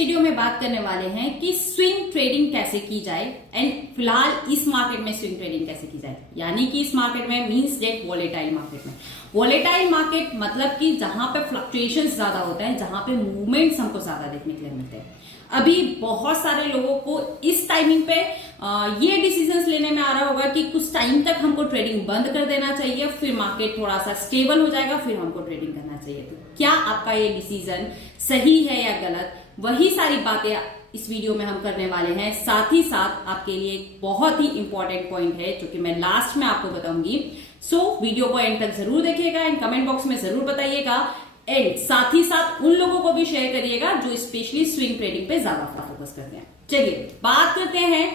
Video में बात करने वाले हैं कि स्विंग ट्रेडिंग कैसे की जाए एंड फिलहाल इस मार्केट में स्विंग ट्रेडिंग कैसे की जाए, यानी कि इस मार्केट में मींस डेट वोलेटाइल मार्केट में। वोलेटाइल मार्केट मतलब कि जहां पे फ्लक्चुएशंस ज्यादा होता है, जहां पे मूवमेंट्स हमको ज्यादा देखने के लिए मिलते हैं। अभी बहुत सारे लोगों को इस टाइमिंग पे ये डिसीजंस लेने में आ रहा होगा कि कुछ टाइम तक हमको ट्रेडिंग बंद कर देना चाहिए, फिर मार्केट थोड़ा सा स्टेबल हो जाएगा, फिर हमको ट्रेडिंग करना चाहिए। तो क्या आपका ये डिसीजन सही है या गलत, वही सारी बातें इस वीडियो में हम करने वाले हैं। साथ ही साथ आपके लिए एक बहुत ही इंपॉर्टेंट पॉइंट है जो कि मैं लास्ट में आपको बताऊंगी। सो वीडियो को एंड तक जरूर देखिएगा एंड कमेंट बॉक्स में जरूर बताइएगा एंड साथ ही साथ उन लोगों को भी शेयर करिएगा जो स्पेशली स्विंग ट्रेडिंग पे ज्यादा फोकस करते हैं। चलिए बात करते हैं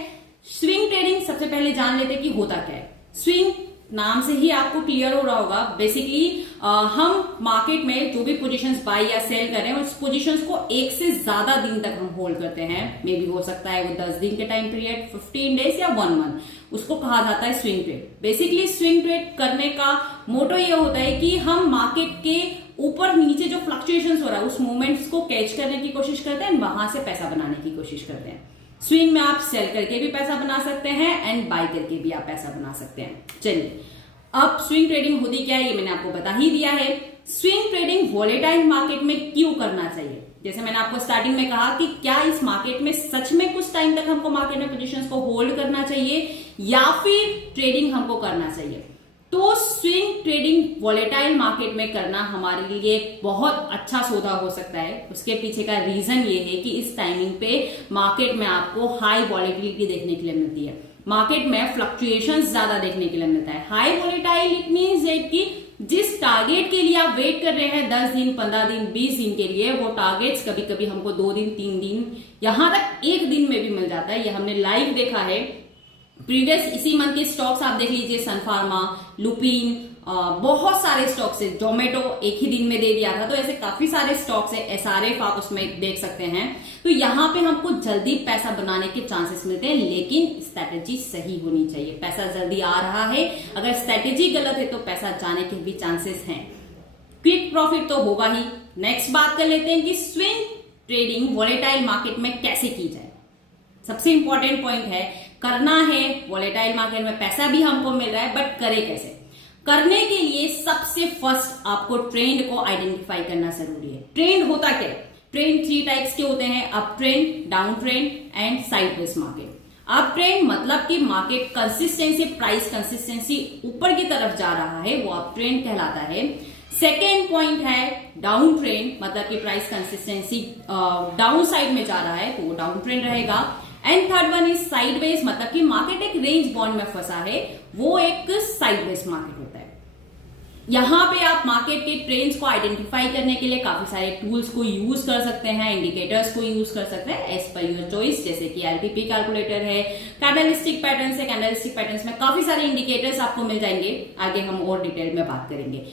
स्विंग ट्रेडिंग। सबसे पहले जान लेते हैं कि होता क्या है। स्विंग नाम से ही आपको क्लियर हो रहा होगा। बेसिकली हम मार्केट में जो भी पोजीशंस बाय या सेल कर रहे हैं उस पोजीशंस को एक से ज्यादा दिन तक हम होल्ड करते हैं। मे बी हो सकता है वो 10 दिन के टाइम पीरियड, 15 डेज या 1 मंथ, उसको कहा जाता है swing trade. Basically swing trade करने का मोटो ये होता है कि हम मार्केट के ऊपर नीचे जो फ्लक्चुएशंस हो रहा है उस मूवमेंट्स को कैच करने की कोशिश करते हैं, वहां से पैसा बनाने की कोशिश करते हैं। स्विंग में आप सेल करके भी पैसा बना सकते हैं एंड बाय करके भी आप पैसा बना सकते हैं। चलिए अब स्विंग ट्रेडिंग होती क्या है ये मैंने आपको बता ही दिया है। स्विंग ट्रेडिंग वोलेटाइल मार्केट में क्यों करना चाहिए, जैसे मैंने आपको स्टार्टिंग में कहा कि क्या इस मार्केट में सच में कुछ टाइम तक हमको मार्केट में पोजीशंस को होल्ड करना चाहिए या फिर ट्रेडिंग हमको करना चाहिए। तो स्विंग ट्रेडिंग वोलेटाइल मार्केट में करना हमारे लिए बहुत अच्छा सौदा हो सकता है। उसके पीछे का रीजन ये है कि इस टाइमिंग पे मार्केट में आपको हाई वॉलेटिलिटी देखने के लिए मिलती है, मार्केट में फ्लक्चुएशंस ज्यादा देखने के लिए मिलता है। हाई वॉलेटाइल इट मींस कि जिस टारगेट के लिए आप वेट कर रहे हैं 10 दिन, 15 दिन, 20 दिन के लिए, वो टारगेट्स कभी कभी हमको 2 दिन, 3 दिन, यहां तक 1 दिन में भी मिल जाता है। ये हमने लाइव देखा है। प्रीवियस इसी मंथ के स्टॉक्स आप देख लीजिए, सन फार्मा, लुपिन, बहुत सारे स्टॉक्स है, जोमेटो एक ही दिन में दे दिया था। तो ऐसे काफी सारे स्टॉक्स है, एसआरएफ आप उसमें देख सकते हैं। तो यहाँ पे हमको जल्दी पैसा बनाने के चांसेस मिलते हैं, लेकिन स्ट्रेटेजी सही होनी चाहिए। पैसा जल्दी आ रहा है, अगर स्ट्रेटेजी गलत है तो पैसा जाने के भी चांसेस हैं। क्विक प्रॉफिट तो होगा ही। नेक्स्ट बात कर लेते हैं कि स्विंग ट्रेडिंग वोलेटाइल मार्केट में कैसे की जाए। सबसे इंपॉर्टेंट पॉइंट है, करना है वोलेटाइल मार्केट में पैसा भी हमको मिल रहा है, बट करे कैसे। करने के लिए सबसे फर्स्ट आपको ट्रेंड को आइडेंटिफाई करना जरूरी है। ट्रेंड होता क्या है? ट्रेंड 3 टाइप्स के होते हैं, up trend, down trend and sideways market. Up trend मतलब कि मार्केट कंसिस्टेंसी, प्राइस कंसिस्टेंसी ऊपर की तरफ जा रहा है, वो अप ट्रेंड कहलाता है। सेकेंड पॉइंट है डाउन ट्रेंड, मतलब कि प्राइस कंसिस्टेंसी डाउन साइड में जा रहा है तो वो डाउन ट्रेंड रहेगा। And third one is sideways, मतलब कि मार्केट एक रेंज बॉन्ड में फंसा है, वो एक साइडवेज मार्केट होता है। यहां पे आप मार्केट के ट्रेंड्स को आइडेंटिफाई करने के लिए काफी सारे टूल्स को यूज कर सकते हैं, इंडिकेटर्स को यूज कर सकते हैं एज पर योर चॉइस, जैसे कि एलटीपी कैलकुलेटर है, कैंडलस्टिक पैटर्न्स है। कैंडलस्टिक पैटर्न्स में काफी सारे इंडिकेटर्स आपको मिल जाएंगे, आगे हम और डिटेल में बात करेंगे।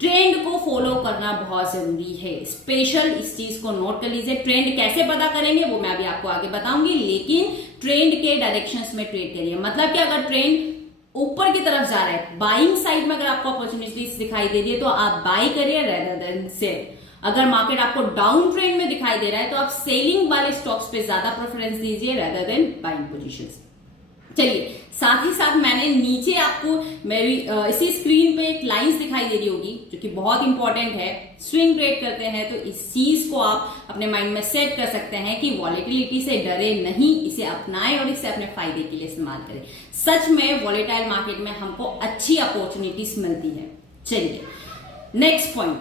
ट्रेंड को फॉलो करना बहुत जरूरी है, स्पेशल इस चीज को नोट कर लीजिए। ट्रेंड कैसे पता करेंगे वो मैं अभी आपको आगे बताऊंगी, लेकिन ट्रेंड के डायरेक्शंस में ट्रेड करिए। मतलब कि अगर ट्रेंड ऊपर की तरफ जा रहा है, बाइंग साइड में अगर आपको अपॉर्चुनिटीज दिखाई दे रही है तो आप बाई करिए रेदर देन सेल। अगर मार्केट आपको डाउन ट्रेंड में दिखाई दे रहा है तो आप सेलिंग वाले स्टॉक्स पे ज्यादा प्रेफरेंस दीजिए रेदर देन बाइंग पोजीशंस। चलिए साथ ही साथ मैंने नीचे आपको मेरी इसी स्क्रीन पे एक लाइंस दिखाई दे रही होगी जो कि बहुत इंपॉर्टेंट है। स्विंग ट्रेड करते हैं तो इस चीज को आप अपने माइंड में सेट कर सकते हैं कि वॉलेटिलिटी से डरे नहीं, इसे अपनाएं और इसे अपने फायदे के लिए इस्तेमाल करें। सच में वॉलेटाइल मार्केट में हमको अच्छी अपॉर्चुनिटीज मिलती है। चलिए नेक्स्ट पॉइंट,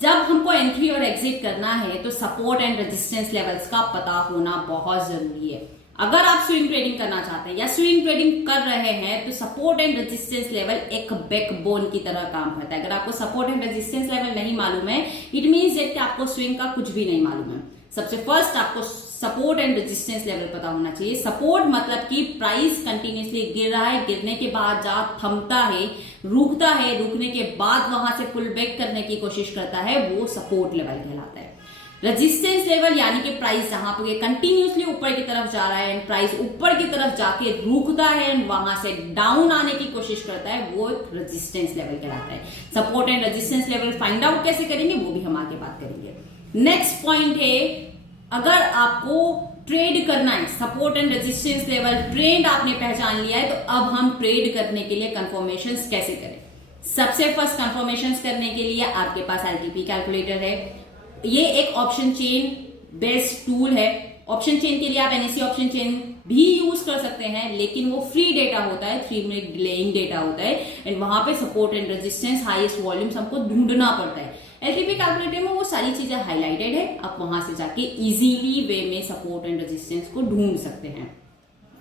जब हमको एंट्री और एग्जिट करना है तो सपोर्ट एंड रेजिस्टेंस लेवल्स का पता होना बहुत जरूरी है। अगर आप स्विंग ट्रेडिंग करना चाहते हैं या स्विंग ट्रेडिंग कर रहे हैं तो सपोर्ट एंड रेजिस्टेंस लेवल एक बैकबोन की तरह काम करता है। अगर आपको सपोर्ट एंड रेजिस्टेंस लेवल नहीं मालूम है, इट मींस कि आपको स्विंग का कुछ भी नहीं मालूम है। सबसे फर्स्ट आपको सपोर्ट एंड रेजिस्टेंस लेवल पता होना चाहिए। सपोर्ट मतलब कि प्राइस कंटिन्यूसली गिर रहा है, गिरने के बाद जहां थमता है, रुकता है, रुकने के बाद वहां से पुल बैक करने की कोशिश करता है, वो सपोर्ट लेवल कहलाता है। रेजिस्टेंस लेवल यानी कि प्राइस जहां पर कंटिन्यूसली ऊपर की तरफ जा रहा है एंड प्राइस ऊपर की तरफ जाके रुकता है एंड वहां से डाउन आने की कोशिश करता है, वो एक रेजिस्टेंस लेवल कहलाता है। Support and resistance level find out कैसे करेंगे वो भी हम आगे बात करेंगे। नेक्स्ट पॉइंट है अगर आपको ट्रेड करना है, support and resistance level trend आपने पहचान लिया है, तो अब हम ट्रेड करने के लिए कंफर्मेशंस कैसे करें। सबसे फर्स्ट कंफर्मेशंस करने के लिए आपके पास एलटीपी कैलकुलेटर है। ये एक ऑप्शन चेन बेस्ड टूल है। ऑप्शन चेन के लिए आप एनएससी ऑप्शन चेन भी यूज कर सकते हैं, लेकिन वो फ्री डेटा होता है, 3 मिनट डिलेइंग डेटा होता है, एंड वहां पे support and resistance, highest volumes हमको ढूंढना पड़ता है। एलटीपी कैलकुलेटर में वो सारी चीजें हाईलाइटेड है, आप वहां से जाके इजीली वे में सपोर्ट एंड रेजिस्टेंस को ढूंढ सकते हैं।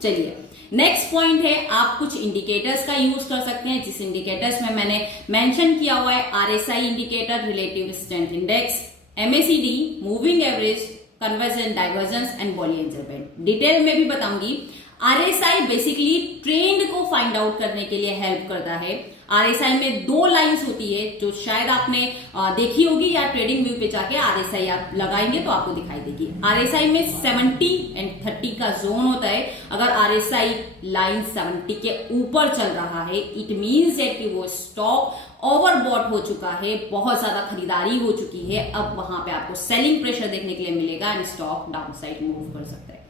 चलिए नेक्स्ट पॉइंट है, आप कुछ इंडिकेटर्स का यूज कर सकते हैं, जिस इंडिकेटर्स में मैंने मेंशन किया हुआ है RSI indicator, relative strength index, MACD, moving average, convergence, divergence and Bollinger band. Detail में भी बताऊंगी। आरएसआई बेसिकली ट्रेंड को फाइंड आउट करने के लिए हेल्प करता है। आरएसआई में 2 लाइंस होती है जो शायद आपने देखी होगी, या ट्रेडिंग व्यू पे जाके आरएसआई आप लगाएंगे तो आपको दिखाई देगी। आरएसआई में 70 एंड 30 का जोन होता है। अगर आरएसआई लाइन 70 के ऊपर चल रहा है, इट मीन्स दैट कि वो स्टॉक ओवरबॉट हो चुका है, बहुत ज्यादा खरीदारी हो चुकी है। अब वहां पे आपको सेलिंग प्रेशर देखने के लिए मिलेगा and stock down side move कर सकता है।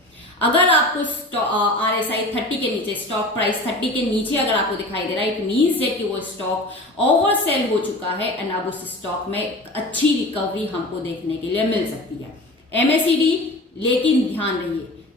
अगर आपको आरएसआई 30 के नीचे, स्टॉक प्राइस 30 के नीचे अगर आपको दिखाई दे रहा है, इट मीन्स दैट कि वो स्टॉक ओवर सेल हो चुका है एंड अब उस स्टॉक में अच्छी रिकवरी हमको देखने के लिए मिल सकती है। एमएसीडी, लेकिन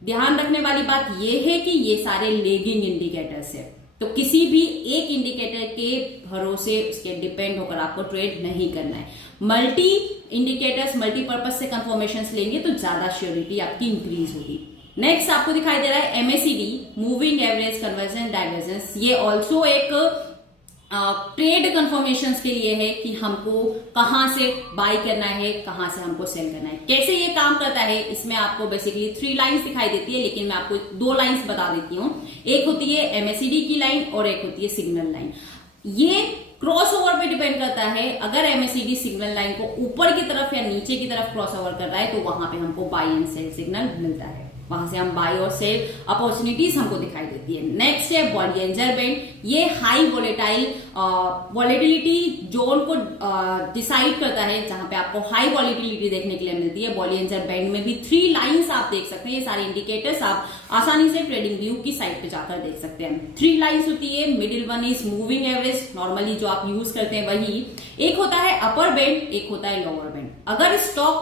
ध्यान रखने वाली बात यह है कि ये सारे लेगिंग इंडिकेटर्स है, तो किसी भी एक इंडिकेटर के भरोसे उसके डिपेंड होकर आपको ट्रेड नहीं करना है। मल्टी इंडिकेटर्स, मल्टीपर्पज से कंफर्मेशंस लेंगे तो ज्यादा श्योरिटी आपकी इंक्रीज होगी। नेक्स्ट आपको दिखाई दे रहा है MACD, moving average, convergence, divergence. ये ऑल्सो एक ट्रेड कंफर्मेशंस के लिए है कि हमको कहां से बाय करना है, कहां से हमको सेल करना है। कैसे ये काम करता है, इसमें आपको बेसिकली 3 लाइंस दिखाई देती है, लेकिन मैं आपको 2 लाइंस बता देती हूँ। एक होती है एमएसीडी की लाइन और एक होती है सिग्नल लाइन। ये क्रॉस ओवर पे डिपेंड करता है। अगर एमएसीडी सिग्नल लाइन को ऊपर की तरफ या नीचे की तरफ क्रॉस ओवर कर रहा है, तो वहां पे हमको बाय एंड सेल सिग्नल मिलता है, वहां से हम बाय और सेल अपॉर्चुनिटीज हमको दिखाई देती है। नेक्स्ट है बॉलियंजर बैंड। ये हाई वॉलेटिलिटी जोन को डिसाइड करता है, जहां पे आपको हाई वॉलेटिलिटी देखने के लिए मिलती है। बॉलियंजर बैंड में भी 3 लाइंस आप देख सकते हैं। ये सारे इंडिकेटर्स आप आसानी से ट्रेडिंग व्यू की साइट पे जाकर देख सकते हैं। 3 लाइंस होती है। Middle one is moving average, normally जो आप यूज करते हैं वही। एक होता है अपर बैंड, एक होता है लोअर बैंड। अगर स्टॉक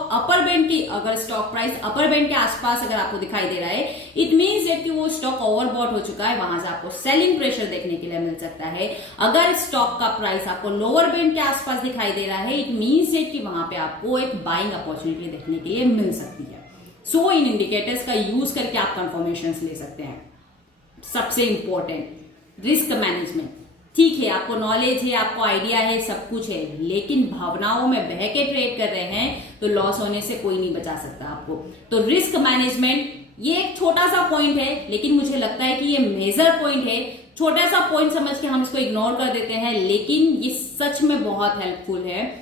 प्राइस अपर बैंड के आसपास अगर आपको दिखाई दे रहा है, इट मीन्स कि वो स्टॉक ओवरबॉट हो चुका है, वहां से आपको सेलिंग प्रेशर देखने के लिए मिल सकता है। अगर स्टॉक का प्राइस आपको लोअर बैंड के आसपास दिखाई दे रहा है, इट मीन्स कि वहां पे आपको एक बाइंग अपॉर्चुनिटी देखने के लिए मिल सकती है। सो इन इंडिकेटर्स का यूज करके आप कंफर्मेशंस ले सकते हैं। सबसे इंपॉर्टेंट रिस्क मैनेजमेंट। ठीक है, आपको नॉलेज है, आपको आइडिया है, सब कुछ है, लेकिन भावनाओं में बह के ट्रेड कर रहे हैं तो लॉस होने से कोई नहीं बचा सकता आपको। तो रिस्क मैनेजमेंट ये एक छोटा सा पॉइंट है, लेकिन मुझे लगता है कि ये मेजर पॉइंट है। छोटा सा पॉइंट समझ के हम इसको इग्नोर कर देते हैं, लेकिन ये सच में बहुत हेल्पफुल है।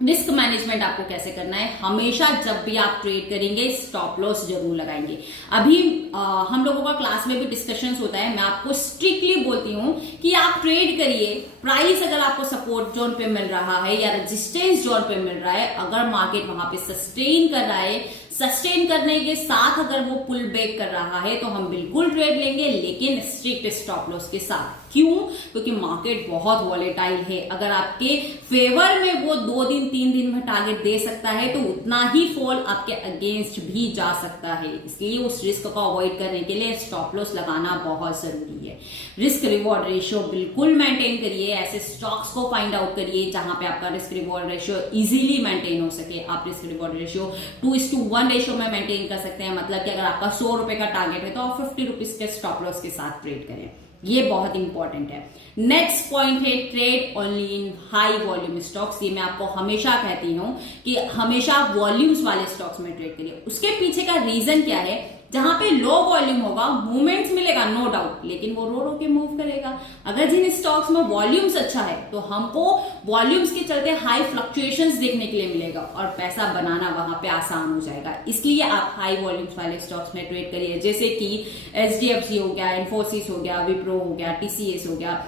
रिस्क मैनेजमेंट आपको कैसे करना है, हमेशा जब भी आप ट्रेड करेंगे स्टॉप लॉस जरूर लगाएंगे। अभी हम लोगों का क्लास में भी डिस्कशंस होता है, मैं आपको स्ट्रिक्टली बोलती हूं कि आप ट्रेड करिए। प्राइस अगर आपको सपोर्ट जोन पे मिल रहा है या रेजिस्टेंस जोन पे मिल रहा है, अगर मार्केट वहां पे सस्टेन कर रहा है, सस्टेन करने के साथ अगर वो पुल बैक कर रहा है, तो हम बिल्कुल ट्रेड लेंगे, लेकिन स्ट्रिक्ट स्टॉप लॉस के साथ। क्यों? क्योंकि मार्केट बहुत वॉलेटाइल है। अगर आपके फेवर में वो 2 दिन 3 दिन में टारगेट दे सकता है, तो उतना ही फॉल आपके अगेंस्ट भी जा सकता है। इसलिए उस रिस्क को अवॉइड करने के लिए स्टॉप लॉस लगाना बहुत जरूरी है। रिस्क रिवॉर्ड रेशियो बिल्कुल मेंटेन करिए। ऐसे स्टॉक्स को फाइंड आउट करिए जहां पे आपका risk reward ratio easily maintain हो सके। आप रिस्क रिवॉर्ड रेशियो 2:1 रेशियो में मेंटेन कर सकते हैं। मतलब कि अगर आपका 100 रुपए का टारगेट है, तो आप 50 रुपीज के स्टॉप लॉस के साथ ट्रेड करें। ये बहुत इंपॉर्टेंट है। नेक्स्ट पॉइंट है trade only in high volume stocks. ये मैं आपको हमेशा कहती हूं कि हमेशा वॉल्यूम्स वाले स्टॉक्स में ट्रेड करिए। उसके पीछे का रीजन क्या है? जहां पे लो वॉल्यूम होगा, मूवमेंट्स मिलेगा नो डाउट, लेकिन वो रो के मूव करेगा। अगर जिन स्टॉक्स में वॉल्यूम्स अच्छा है, तो हमको वॉल्यूम्स के चलते हाई फ्लक्चुएशंस देखने के लिए मिलेगा और पैसा बनाना वहां पे आसान हो जाएगा। इसलिए आप हाई वॉल्यूम्स वाले स्टॉक्स में ट्रेड करिए, जैसे कि एचडीएफसी हो गया, इन्फोसिस हो गया, विप्रो हो गया, टीसीएस हो गया।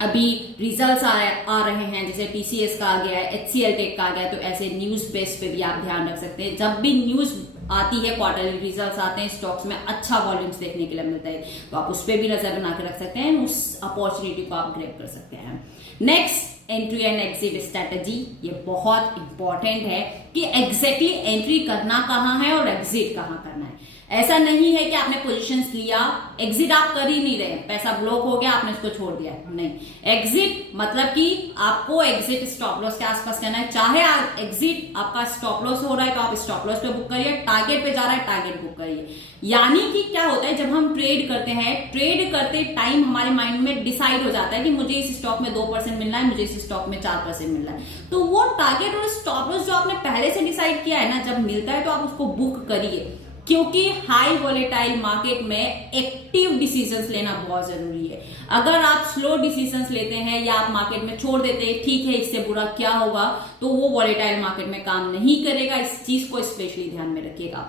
अभी रिजल्ट्स आ रहे हैं, जैसे टीसीएस का आ गया, एचसीएल टेक का आ गया, तो ऐसे न्यूज बेस पे भी आप ध्यान रख सकते हैं। जब भी न्यूज आती है, क्वार्टरली रिजल्ट्स आते हैं, स्टॉक्स में अच्छा वॉल्यूम्स देखने के लिए मिलता है, तो आप उस पर भी नजर बना के रख सकते हैं, उस अपॉर्चुनिटी को आप ग्रैब कर सकते हैं। Next, entry and exit strategy. ये बहुत इंपॉर्टेंट है कि एग्जैक्टली एंट्री करना कहाँ है और एग्जिट कहाँ करना है। ऐसा नहीं है कि आपने पोजीशंस लिया, एग्जिट आप कर ही नहीं रहे, पैसा ब्लॉक हो गया, आपने उसको छोड़ दिया, नहीं। एग्जिट मतलब कि आपको एग्जिट स्टॉप लॉस के आसपास करना है। चाहे एग्जिट आपका स्टॉप लॉस हो रहा है तो आप स्टॉप लॉस पे बुक करिए, टारगेट पे जा रहा है टारगेट बुक करिए। यानी कि क्या होता है, जब हम ट्रेड करते हैं, ट्रेड करते टाइम हमारे माइंड में डिसाइड हो जाता है कि मुझे इस स्टॉक में 2% मिलना है, मुझे इस स्टॉक में 4% मिलना है, तो वो टारगेट और स्टॉप लॉस जो आपने पहले से डिसाइड किया है ना, जब मिलता है तो आप उसको बुक करिए, क्योंकि हाई वॉलेटाइल मार्केट में एक्टिव डिसीजंस लेना बहुत जरूरी है। अगर आप स्लो डिसीजंस लेते हैं या आप मार्केट में छोड़ देते हैं, ठीक है इससे बुरा क्या होगा, तो वो वॉलेटाइल मार्केट में काम नहीं करेगा। इस चीज को स्पेशली ध्यान में रखिएगा।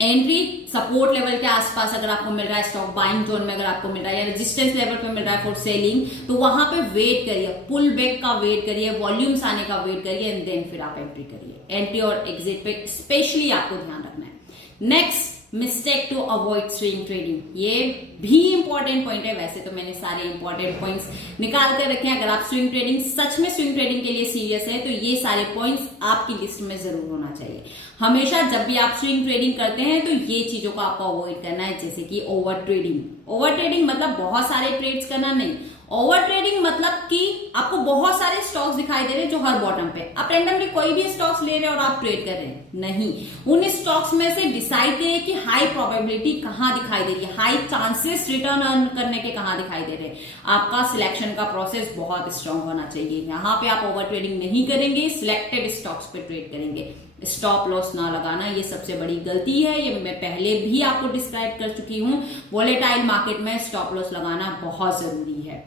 एंट्री सपोर्ट लेवल के आसपास अगर आपको मिल रहा है, स्टॉक बाइंग जोन में अगर आपको मिल रहा है या रेजिस्टेंस लेवल पे मिल रहा है फॉर सेलिंग, तो वहां पे वेट करिए, पुल बैक का वेट करिए, वॉल्यूम्स आने का वेट करिए, एंड देन फिर आप एंट्री करिए। एंट्री और एग्जिट पे स्पेशली आपको ध्यान रखना है। Next, mistake to avoid swing trading. ये भी इंपॉर्टेंट पॉइंट है। वैसे तो मैंने सारे इंपॉर्टेंट पॉइंट्स निकाल कर रखे हैं। अगर आप स्विंग ट्रेडिंग, सच में स्विंग ट्रेडिंग के लिए सीरियस है, तो ये सारे पॉइंट्स आपकी लिस्ट में जरूर होना चाहिए। हमेशा जब भी आप स्विंग ट्रेडिंग करते हैं तो ये चीजों को आपको अवॉइड करना है, जैसे कि ओवर ट्रेडिंग। ओवर ट्रेडिंग मतलब बहुत सारे ट्रेड्स करना नहीं। ओवर ट्रेडिंग मतलब कि आपको बहुत सारे स्टॉक्स दिखाई दे रहे हैं जो हर बॉटम पे, आप रैंडमली कोई भी स्टॉक्स ले रहे हैं और आप ट्रेड कर रहे हैं, नहीं। उन स्टॉक्स में से डिसाइड करिए कि हाई प्रोबेबिलिटी कहां दिखाई दे रही है, हाई चांसेस रिटर्न अर्न करने के कहां दिखाई दे रहे हैं। आपका सिलेक्शन का प्रोसेस बहुत स्ट्रांग होना चाहिए। यहाँ पे आप ओवर ट्रेडिंग नहीं करेंगे, सिलेक्टेड स्टॉक्स पे ट्रेड करेंगे। स्टॉप लॉस ना लगाना, ये सबसे बड़ी गलती है। ये मैं पहले भी आपको डिस्क्राइब कर चुकी हूं। वोलेटाइल मार्केट में स्टॉप लॉस लगाना बहुत जरूरी है।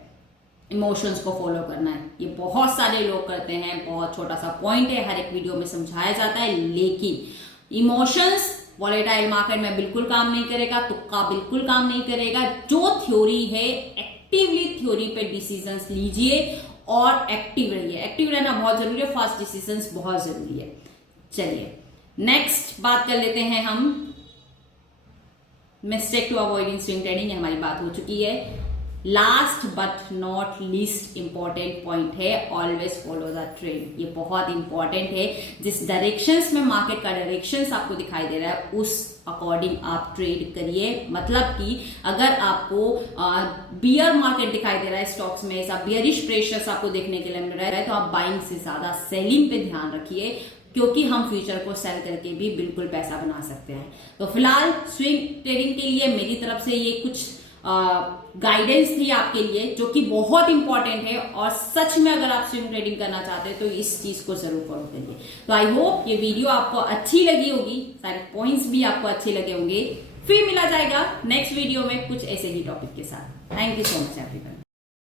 इमोशंस को फॉलो करना है, ये बहुत सारे लोग करते हैं, बहुत छोटा सा पॉइंट है, हर एक वीडियो में समझाया जाता है, लेकिन इमोशंस वॉलेटाइल मार्केट में बिल्कुल काम नहीं करेगा, तुक्का बिल्कुल काम नहीं करेगा। जो थ्योरी है, एक्टिवली थ्योरी पे डिसीजंस लीजिए और एक्टिव रहिए। एक्टिव रहना बहुत जरूरी है, फास्ट डिसीजंस बहुत जरूरी है। चलिए नेक्स्ट बात कर लेते हैं हम, mistake to avoid in swing trading. हमारी बात हो चुकी है। Last but not least important point है, ऑलवेज फॉलो द ट्रेंड। ये बहुत इंपॉर्टेंट है। जिस डायरेक्शंस में मार्केट का डायरेक्शंस आपको दिखाई दे रहा है, उस अकॉर्डिंग आप ट्रेड करिए। मतलब कि अगर आपको बियर मार्केट दिखाई दे रहा है, स्टॉक्स में ऐसा बियरिश प्रेशर्स आपको देखने के लिए मिल रहा है, तो आप बाइंग से ज्यादा सेलिंग पे ध्यान रखिए, क्योंकि हम फ्यूचर को सेल करके भी बिल्कुल पैसा बना सकते हैं। तो फिलहाल स्विंग ट्रेडिंग के लिए मेरी तरफ से ये कुछ गाइडेंस थी आपके लिए, जो कि बहुत इंपॉर्टेंट है। और सच में अगर आप स्विंग ट्रेडिंग करना चाहते हैं तो इस चीज को जरूर फॉलो करिए। तो आई होप ये वीडियो आपको अच्छी लगी होगी, सारे पॉइंट्स भी आपको अच्छे लगे होंगे। फिर मिला जाएगा नेक्स्ट वीडियो में कुछ ऐसे ही टॉपिक के साथ। Thank you so much everyone.